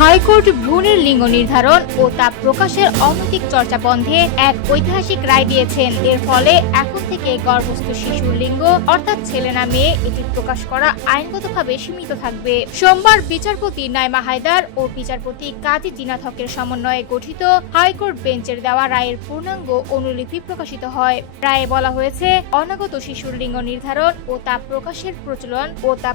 High court ভ্রূণের লিঙ্গ নির্ধারণ ও তা প্রকাশের অনৈতিক চর্চা বন্ধে এক ঐতিহাসিক রায় দিয়েছেন। এর ফলে এখন থেকে গর্ভস্থ শিশুর লিঙ্গ অর্থাৎ ছেলে না মেয়ে এটি প্রকাশ করা আইনগতভাবে সীমিত থাকবে। সোমবার বিচারপতি নাইমা হায়দার ও বিচারপতি কাজী জিনাত হকের সমন্বয়ে গঠিত হাইকোর্ট বেঞ্চের দেওয়া রায়ের পূর্ণাঙ্গ অনুলিপি প্রকাশিত হয়। রায়ে বলা হয়েছে, অনাগত শিশুর লিঙ্গ নির্ধারণ ও তা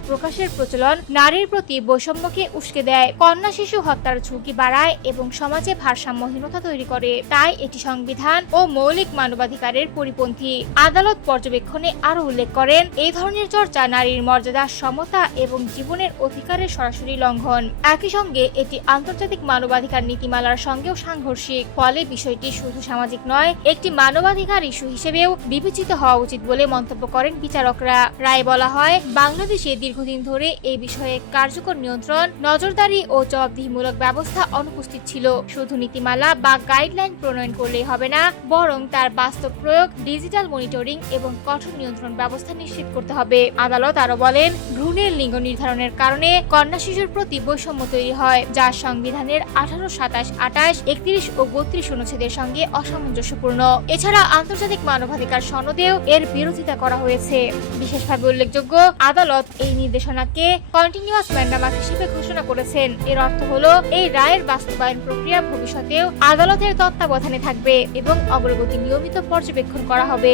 প্রকাশের প্রচলন নারীর প্রতি বৈষম্যকে উস্কে দেয়, কন্যা শিশু হত্যার ঝুঁকি বাড়ায় এবং সমাজে ভারসাম্যহীনতা তৈরি করে। তাই এটি সংবিধান ও মৌলিক মানবাধিকারের পরিপন্থী। আদালত পর্যবেক্ষণে আরো উল্লেখ করেন, এই ধরনের চর্চা নারীর মর্যাদা, সমতা এবং জীবনের অধিকারের সরাসরি লঙ্ঘন। একই সঙ্গে এটি আন্তর্জাতিক মানবাধিকার নীতিমালার সঙ্গেও সাংঘর্ষিক। ফলে বিষয়টি শুধু সামাজিক নয়, একটি মানবাধিকার ইস্যু হিসেবেও বিবেচিত হওয়া উচিত বলে মন্তব্য করেন বিচারকরা। রায়ে বলা হয়, বাংলাদেশে দীর্ঘদিন ধরে এই বিষয়ে কার্যকর নিয়ন্ত্রণ, নজরদারি ও জবাবদিহিমূলক ব্যবস্থা অনুপস্থিত ছিল। শুধু নীতিমালা বা গাইডলাইন প্রণয়ন করলেই হবে না, বরং তার বাস্তব প্রয়োগ, ডিজিটাল মনিটরিং এবং কঠোর নিয়ন্ত্রণ ব্যবস্থা নিশ্চিত করতে হবে। আদালত আরো বলেন, ভ্রূণের লিঙ্গ নির্ধারণের কারণে কন্যা শিশুর প্রতি বৈষম্য তৈরি হয়, যা সংবিধানের 18, 27, 28, 31 ও 32 অনুচ্ছেদের সঙ্গে অসামঞ্জস্যপূর্ণ। এছাড়া আন্তর্জাতিক মানবাধিকার সনদেও এর বিরোধিতা করা হয়েছে। বিশেষভাবে উল্লেখযোগ্য, আদালত এই নির্দেশনাকে কন্টিনিউয়াস ম্যান্ডামাস হিসেবে ঘোষণা করেছেন। এর অর্থ হলো, এই রায়ের বাস্তবায়ন প্রক্রিয়া ভবিষ্যতেও আদালতের তত্ত্বাবধানে থাকবে এবং অগ্রগতি নিয়মিত পর্যবেক্ষণ করা হবে।